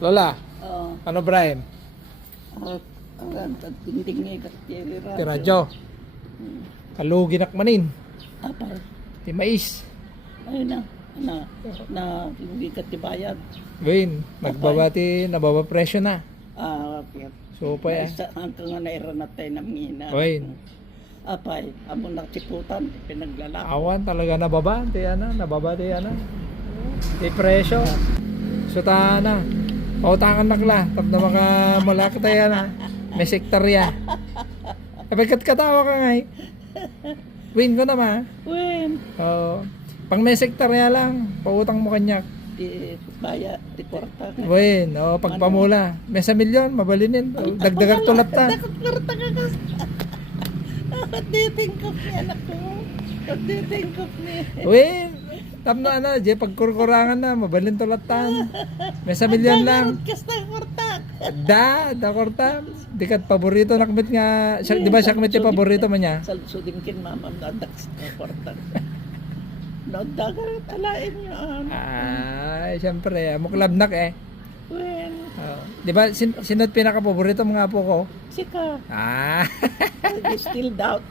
Lola, Oo. ano Brian? Ang tindingi kat Ti radyo. Kalugi nakmanin. Apa? Ti mais. Ayun na lugi kat tibayad. Gawin, nababa presyo na. Okay. So pa eh. Isa hanggang nga naira na tayo ng ngina. Gawin, Apay, amo nagsiputan, pinaglalaki. awan talaga nababa. Nababa ti Ti presyo. So ta na. Pautangan nakla. Tap na makamula ka tayo na. May sektarya. Kapag katawa ka nga eh. Win ko naman. Wen, Oo. Pang may sektarya lang. Pautang mo kanyak. di baya, di kwarta. Win. O pagpamula. May 1 milyon. Mabalinin. Dagdagar tulap ta. Kwarta ka kas. Dating ko ni anak ko. Dating ko ni. Win. Tap na je pagkurkurangan na. Mabalin tulap ta. May 1 milyon lang. Kas na kwarta. Da korta. Dikat paborito nakmit nga. Di ba siya kamit yung paborito man niya? Sudin kin mamam nadak sa kwarta. Nadagat alain niyo Ay, syempre. Muklabnak eh. Wen, Di ba sinot pinaka paborito mga apo ko? sika. Ah. You still doubt.